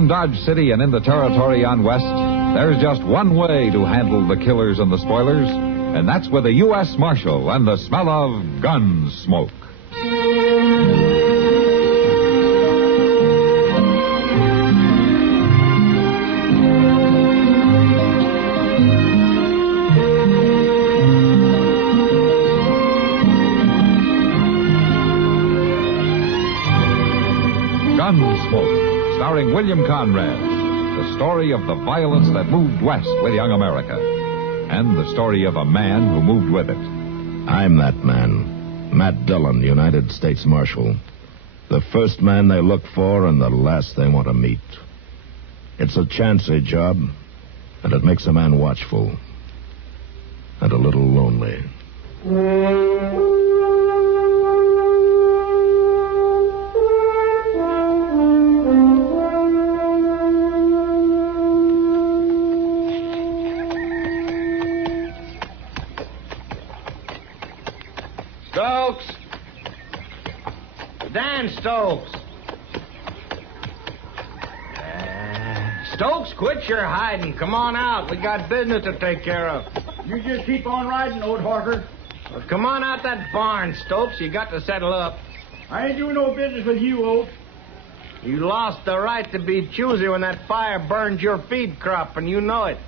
Around Dodge City and in the territory on West, there's just one way to handle the killers and the spoilers, and that's with a U.S. Marshal and the smell of Gunsmoke. Gunsmoke, starring William Conrad, the story of the violence that moved west with young America, and the story of a man who moved with it. I'm that man, Matt Dillon, United States Marshal. The first man they look for and the last they want to meet. It's a chancy job, and it makes a man watchful and a little lonely. Stokes! Dan Stokes! Stokes, quit your hiding. Come on out. We got business to take care of. You just keep on riding, old Harker. Well, come on out that barn, Stokes. You got to settle up. I ain't doing no business with you, Oak. You lost the right to be choosy when that fire burned your feed crop, and you know it.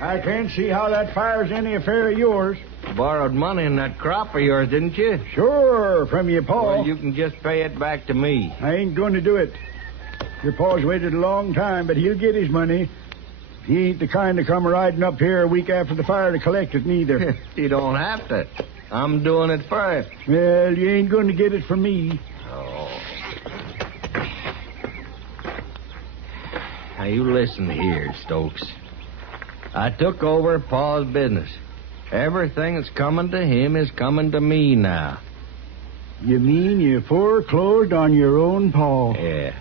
I can't see how that fire's any affair of yours. Borrowed money in that crop of yours, didn't you? Sure, from your pa. Well, you can just pay it back to me. I ain't going to do it. Your pa's waited a long time, but he'll get his money. He ain't the kind to come riding up here a week after the fire to collect it, neither. You don't have to. I'm doing it first. Well, you ain't going to get it from me. Oh. Now, you listen here, Stokes. I took over Pa's business. Everything that's coming to him is coming to me now. You mean you foreclosed on your own pa? Yeah.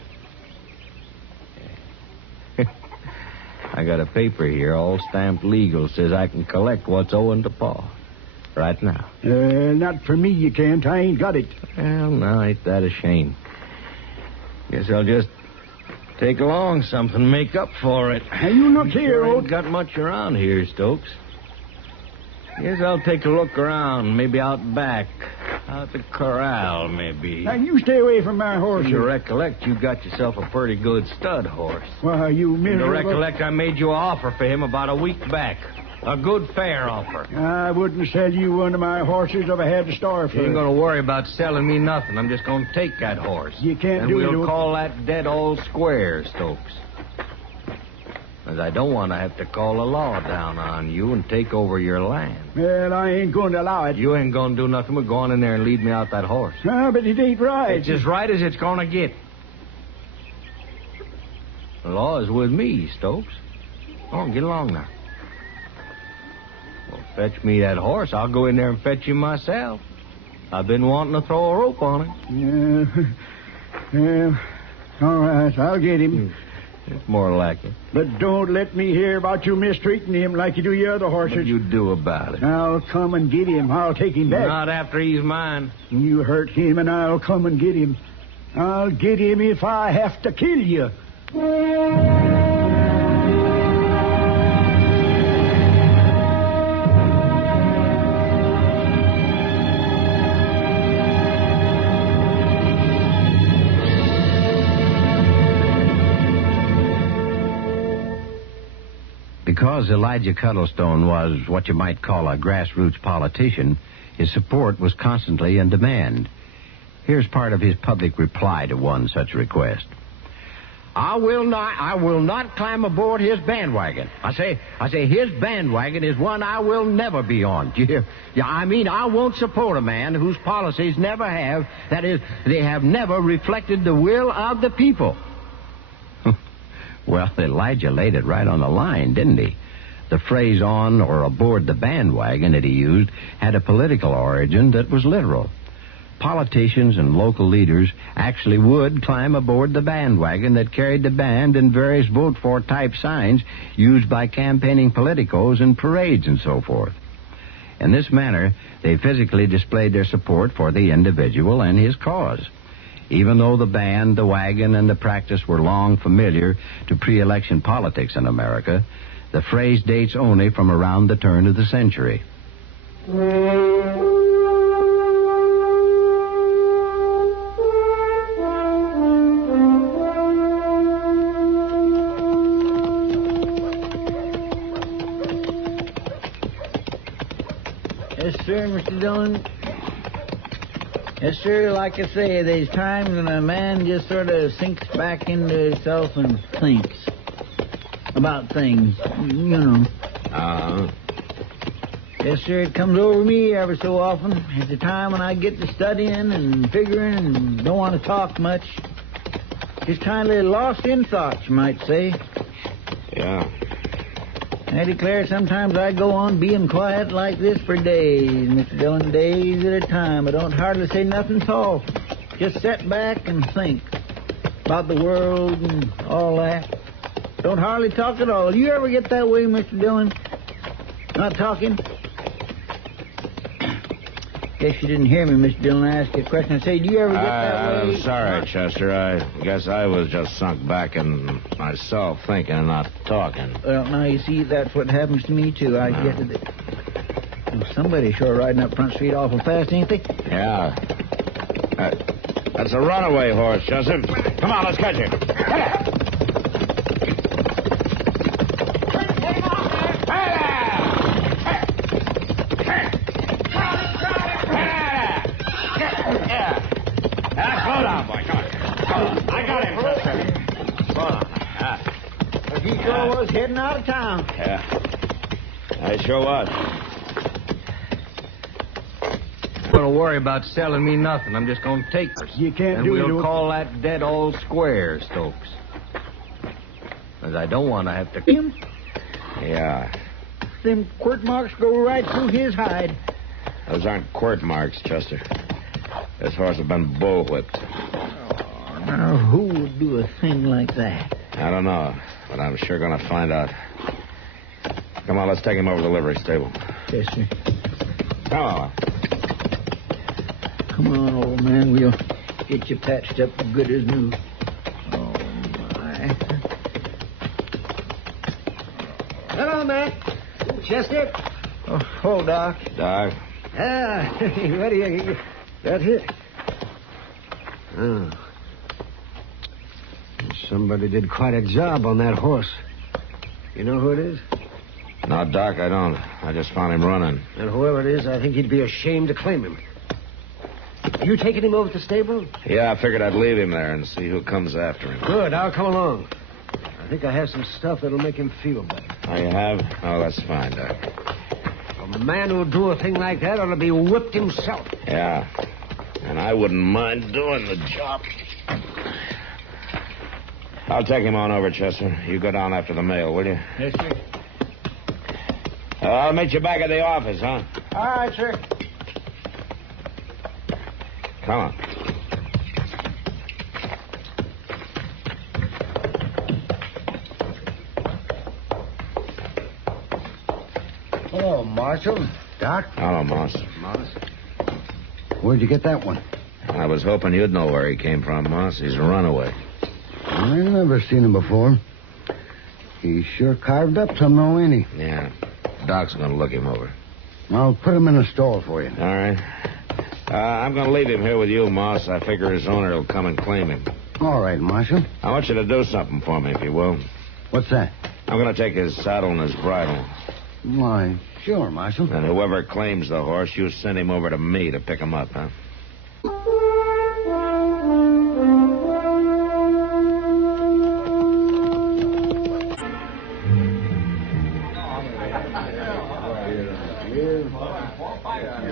I got a paper here, all stamped legal, says I can collect what's owing to Pa. Right now. Not for me, you can't. I ain't got it. Well, now, ain't that a shame. Guess I'll just take along something, make up for it. Hey, you look here, Ain't Oak. got much around here, Stokes. Guess I'll take a look around, maybe out back. Out the corral, maybe. Now, you stay away from my horse. You recollect you got yourself a pretty good stud horse. Why, you You miserable... recollect I made you an offer for him about a week back. A good, fair offer. I wouldn't sell you one of my horses if I had to starve for You ain't it. going to worry about selling me nothing. I'm just going to take that horse. You can't and do it, we'll Oak. call that dead all square, Stokes. Because I don't want to have to call the law down on you and take over your land. Well, I ain't going to allow it. You ain't going to do nothing but go on in there and lead me out that horse. No, but it ain't right. It's as right as it's going to get. The law is with me, Stokes. Come on, get along now. Well, fetch me that horse. I'll go in there and fetch him myself. I've been wanting to throw a rope on it. Yeah. All right, I'll get him. It's more like it. But don't let me hear about you mistreating him like you do your other horses. What you do about it? I'll come and get him. I'll take him back. Not after he's mine. You hurt him, and I'll come and get him. I'll get him if I have to kill you. Because Elijah Cuddlestone was what you might call a grassroots politician, his support was constantly in demand. Here's part of his public reply to one such request. I will not climb aboard his bandwagon. I say his bandwagon is one I will never be on. Do you hear? Yeah, I mean, I won't support a man whose policies never have, that is, they have never reflected the will of the people. Well, Elijah laid it right on the line, didn't he? The phrase on or aboard the bandwagon that he used had a political origin that was literal. Politicians and local leaders actually would climb aboard the bandwagon that carried the band and various vote for type signs used by campaigning politicos and parades and so forth. In this manner, they physically displayed their support for the individual and his cause. Even though the band, the wagon, and the practice were long familiar to pre-election politics in America, the phrase dates only from around the turn of the century. Yes, sir, Mr. Dillon. Yes, sir, like I say, there's times when a man just sort of sinks back into himself and thinks about things, you know. Yes, sir, it comes over me every so often. It's a time when I get to studying and figuring and don't want to talk much. Just kind of lost in thought, you might say. Yeah. I declare sometimes I go on being quiet like this for days, Mr. Dillon, days at a time. I don't hardly say nothing at all. Just sit back and think about the world and all that. Don't hardly talk at all. You ever get that way, Mr. Dillon? Not talking? Guess you didn't hear me, Mr. Dillon. I asked you a question. I say, do you ever get that way? I'm sorry, Chester. I guess I was just sunk back in myself, thinking and not talking. Well, now, you see, that's what happens to me, too. I get it. Well, somebody's sure riding up Front Street awful fast, ain't they? Yeah. That's a runaway horse, Chester. Come on, let's catch him. Was heading out of town. Yeah. I sure was. Don't worry about selling me nothing. I'm just going to take this. You can't and do it. we'll call that dead all square, Stokes. Because I don't want to have to... Him? Yeah. Them quirt marks go right through his hide. Those aren't quirt marks, Chester. This horse has been bullwhipped. Oh, now, who would do a thing like that? I don't know, but I'm sure going to find out. Come on, let's take him over to the livery stable. Yes, sir. Come on. Come on, old man. We'll get you patched up good as new. Oh, my. Hello, Matt. Chester? Oh, hold, Doc. Doc? Ah, what do you... That's it. Oh. Somebody did quite a job on that horse. You know who it is? No, Doc, I don't. I just found him running. And whoever it is, I think he'd be ashamed to claim him. You taking him over to the stable? Yeah, I figured I'd leave him there and see who comes after him. Good, I'll come along. I think I have some stuff that'll make him feel better. Oh, you have? Oh, that's fine, Doc. A man who'll do a thing like that ought to be whipped himself. Yeah, and I wouldn't mind doing the job. I'll take him on over, Chester. You go down after the mail, will you? Yes, sir. I'll meet you back at the office, huh? All right, sir. Come on. Hello, Marshal. Doc? Hello, Moss. Where'd you get that one? I was hoping you'd know where he came from, Moss. He's a runaway. I've never seen him before. He's sure carved up somehow, ain't he? Yeah. Doc's going to look him over. I'll put him in a stall for you. All right. I'm going to leave him here with you, Moss. I figure his owner will come and claim him. All right, Marshal. I want you to do something for me, if you will. What's that? I'm going to take his saddle and his bridle. Why, sure, Marshal. And whoever claims the horse, you send him over to me to pick him up, huh?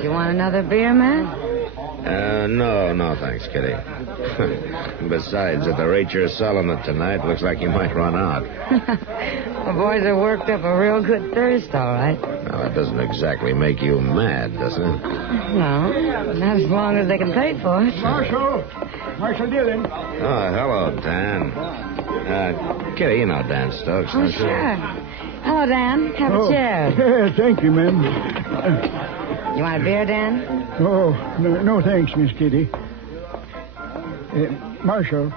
You want another beer, man? No, thanks, Kitty. Besides, at the rate you're selling it tonight, looks like you might run out. The boys are worked up a real good thirst, all right. Now, that doesn't exactly make you mad, does it? No, not as long as they can pay for it. Marshal Dillon. Oh, hello, Dan. Kitty, you know Dan Stokes, Oh, don't you? sure. Hello, Dan. Have a chair. Yeah, thank you, ma'am. You want a beer, Dan? Oh, no thanks, Miss Kitty. Marshal,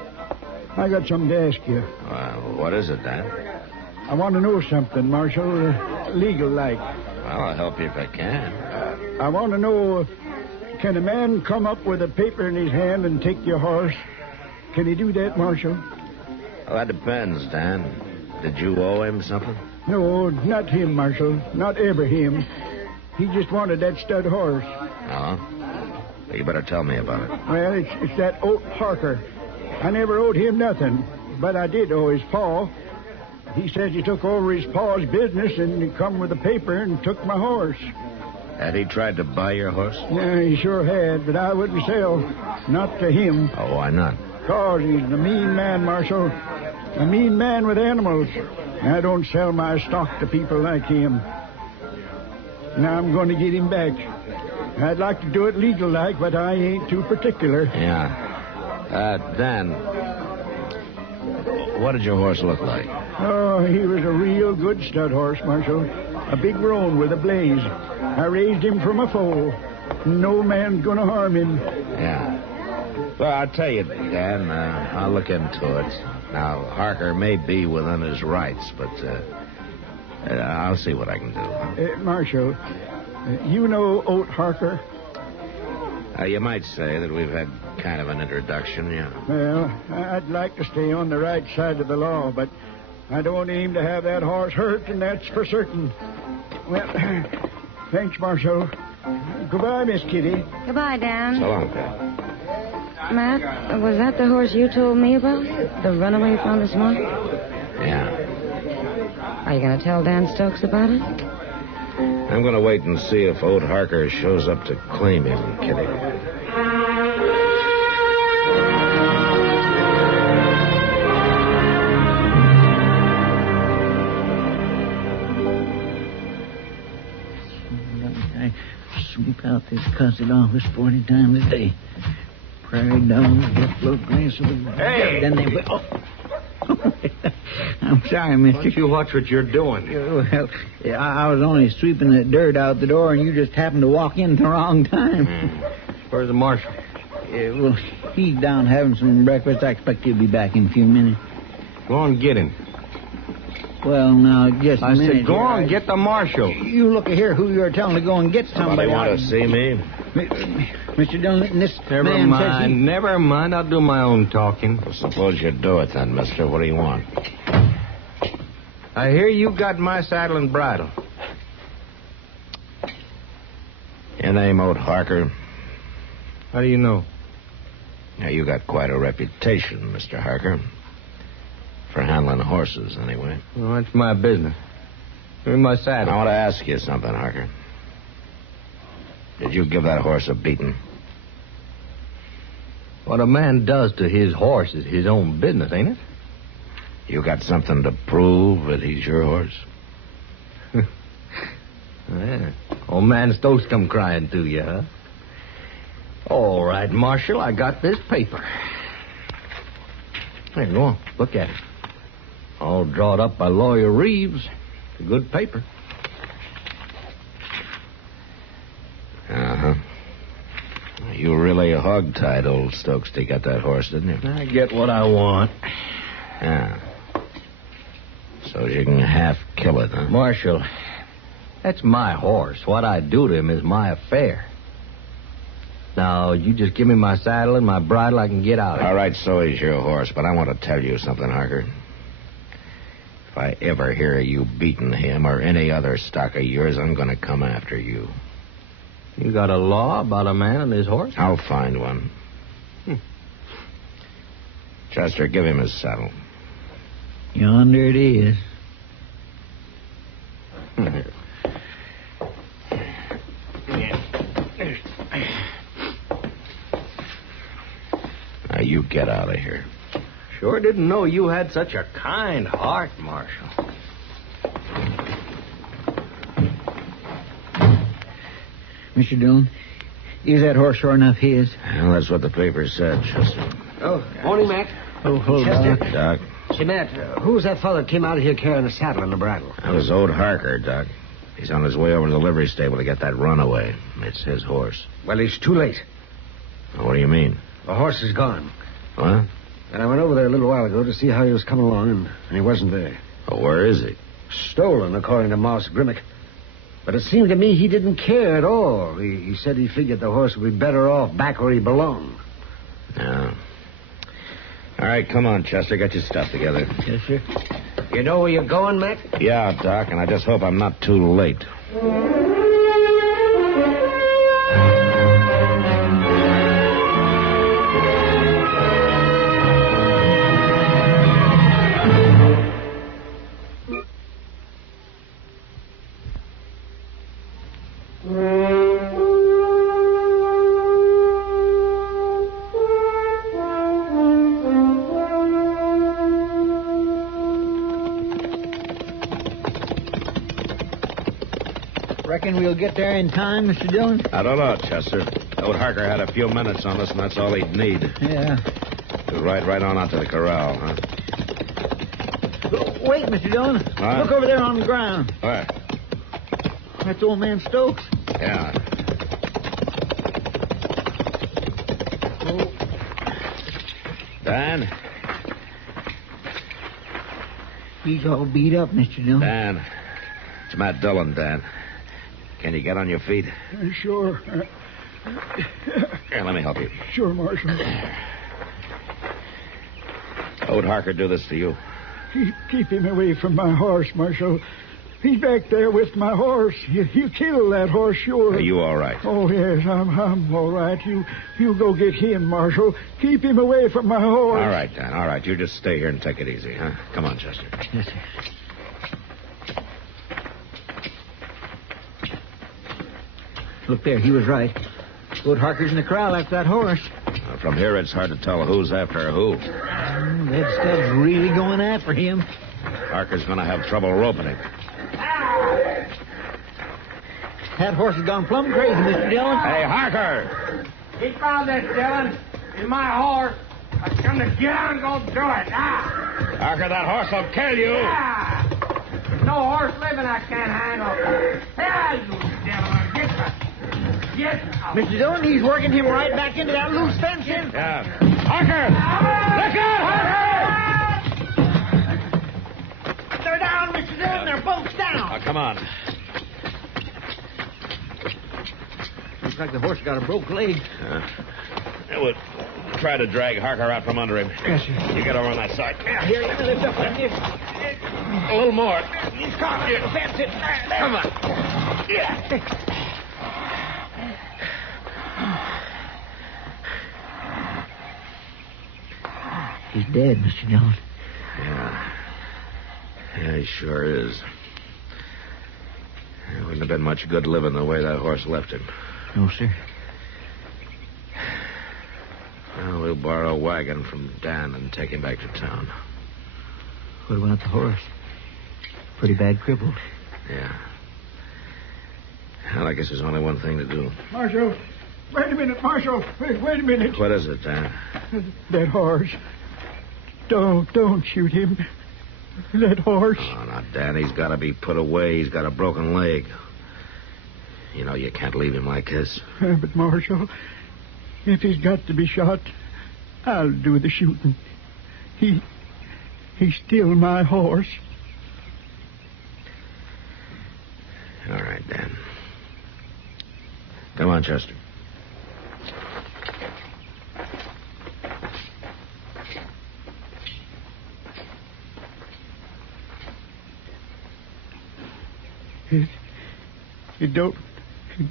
I got something to ask you. What is it, Dan? I want to know something, Marshal, legal-like. Well, I'll help you if I can. I want to know, can a man come up with a paper in his hand and take your horse? Can he do that, Marshal? Well, that depends, Dan. Did you owe him something? No, not him, Marshal. Not ever him. He just wanted that stud horse. Oh? Well, you better tell me about it. Well, it's that old Harker. I never owed him nothing, but I did owe his paw. He says he took over his paw's business and he come with a paper and took my horse. Had he tried to buy your horse? Yeah, he sure had, but I wouldn't sell. Not to him. Oh, why not? 'Cause he's a mean man, Marshal. A mean man with animals. I don't sell my stock to people like him. Now I'm going to get him back. I'd like to do it legal-like, but I ain't too particular. Yeah. Dan, what did your horse look like? Oh, he was a real good stud horse, Marshal. A big roan with a blaze. I raised him from a foal. No man's going to harm him. Yeah. Well, I'll tell you, Dan, I'll look into it. Now, Harker may be within his rights, but I'll see what I can do. Marshal, you know Oat Harker? You might say that we've had kind of an introduction, yeah. Well, I'd like to stay on the right side of the law, but I don't aim to have that horse hurt, and that's for certain. Well, thanks, Marshal. Goodbye, Miss Kitty. Goodbye, Dan. So long, pal. Matt, was that the horse you told me about? The runaway found this morning? Yeah. Are you going to tell Dan Stokes about it? I'm going to wait and see if Oat Harker shows up to claim him, Kitty. I sweep out this cussed office 40 times a day. Prairie dogs, buffalo grass of the... Hey! Then they... Oh. I'm sorry, mister. Why don't you watch what you're doing? Well, I was only sweeping the dirt out the door, and you just happened to walk in at the wrong time. Where's the marshal? Well, he's down having some breakfast. I expect he'll be back in a few minutes. Go on, get him. Well, now, just a I minute. said, go on, get the marshal. You look here who you're telling to go and get somebody. Somebody want to see me? Mr. Dillon, this Never man mind, says he... never mind. I'll do my own talking. Well, suppose you do it then, mister. What do you want? I hear you got my saddle and bridle. Your name, Oat Harker? How do you know? Now, you got quite a reputation, Mr. Harker. For handling horses, anyway. Well, that's my business. Give me my saddle. I want to ask you something, Harker. Did you give that horse a beating? What a man does to his horse is his own business, ain't it? You got something to prove that he's your horse? Yeah. Old man Stokes come crying to you, huh? All right, Marshal, I got this paper. Hey, go on, look at it. All drawn up by Lawyer Reeves. It's a good paper. Uh-huh. You really hog-tied old Stokes to get that horse, didn't you? I get what I want. Yeah. So you can half kill it, huh? Marshal, that's my horse. What I do to him is my affair. Now, you just give me my saddle and my bridle, I can get out of here. All right, so is your horse, but I want to tell you something, Harker. If I ever hear of you beating him or any other stock of yours, I'm going to come after you. You got a law about a man and his horse? I'll find one. Chester, give him his saddle. Yonder it is. Now, you get out of here. Sure didn't know you had such a kind heart, Marshal. Mr. Dillon, is that horse sure enough his? Well, that's what the paper said, Chester. Oh, morning, Matt. Oh, hold Chester. on. Doc, Say, Matt, who was that fellow that came out of here carrying the saddle and the bridle? that was Oat Harker, Doc. He's on his way over to the livery stable to get that runaway. It's his horse. Well, it's too late. What do you mean? The horse is gone. What? And I went over there a little while ago to see how he was coming along, and he wasn't there. Oh, where is he? Stolen, according to Moss Grimmick. But it seemed to me he didn't care at all. He said he figured the horse would be better off back where he belonged. Yeah. All right, come on, Chester. Get your stuff together. Yes, sir. You know where you're going, Mac? Yeah, Doc, and I just hope I'm not too late. Reckon we'll get there in time, Mr. Dillon? I don't know, Chester. Old Harker had a few minutes on us, and that's all he'd need. Yeah. We'll ride right on out to the corral, huh? Wait, Mr. Dillon. What? Look over there on the ground. Where? That's old man Stokes. Yeah. Oh. Dan? He's all beat up, Mr. Dillon. Dan. It's Matt Dillon, Dan. Can you get on your feet? Sure. Here, let me help you. Sure, Marshal. How'd Harker do this to you? Keep him away from my horse, Marshal. He's back there with my horse. You kill that horse, sure. Are you all right? Oh, yes, I'm all right. You go get him, Marshal. Keep him away from my horse. All right, Dan, all right. You just stay here and take it easy, huh? Come on, Chester. Yes, sir. Look there, he was right. Old Harker's in the corral after that horse. From here, it's hard to tell who's after who. That stuff's really going after him. Harker's going to have trouble roping him. That horse has gone plumb crazy, Mr. Dillon. Hey, Harker! Keep on this, Dillon. It's my horse. I come to get on and go do it. Ah! Harker, that horse will kill you. Yeah. No horse living I can't handle. Hey, you devil. Get me. Get me. Mr. Dillon, he's working him right back into that loose fencing. Yeah. Harker! Look out, Harker! They're down, Mr. Dillon. They're both down. Come on. Looks like the horse got a broke leg. We'll try to drag Harker out from under him. Yes, sir. You get over on that side. Here, let me lift up on this. A little more. He's caught on the fence. Come on. He's dead, Mr. Dillon. Yeah, he sure is. It wouldn't have been much good living the way that horse left him. No, sir. Well, we'll borrow a wagon from Dan and take him back to town. What about the horse? Pretty bad crippled. Yeah. Well, I guess there's only one thing to do. Marshal, wait a minute, Marshal. Wait a minute. What is it, Dan? That horse. Don't shoot him. That horse. Oh, now, Dan, he's got to be put away. He's got a broken leg. You know, you can't leave him like this. But, Marshal, if he's got to be shot, I'll do the shooting. He's still my horse. All right, Dan. Come on, Chester. It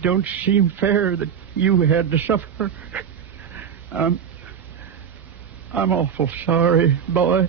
don't seem fair that you had to suffer. I'm awful sorry, boy.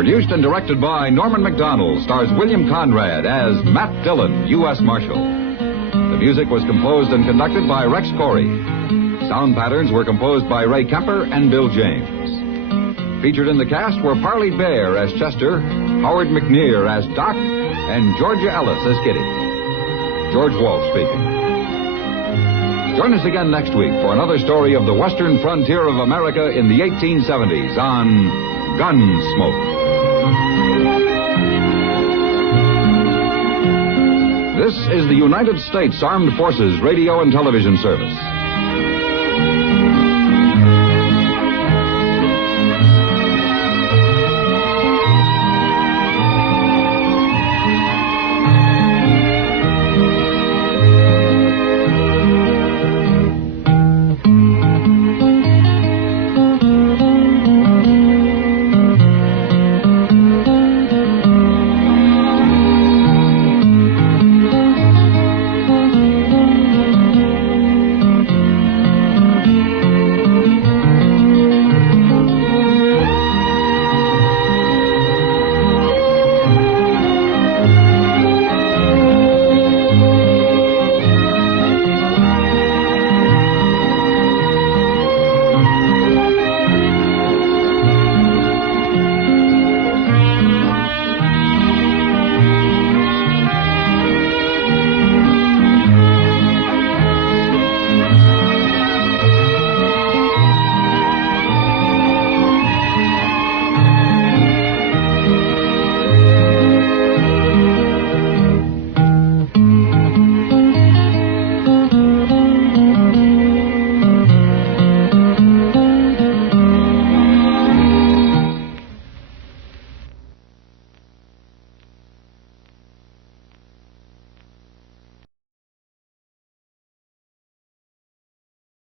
Produced and directed by Norman Macdonnell, stars William Conrad as Matt Dillon, U.S. Marshal. The music was composed and conducted by Rex Corey. Sound patterns were composed by Ray Kemper and Bill James. Featured in the cast were Parley Bear as Chester, Howard McNear as Doc, and Georgia Ellis as Kitty. George Walsh speaking. Join us again next week for another story of the western frontier of America in the 1870s on Gunsmoke. This is the United States Armed Forces Radio and Television Service.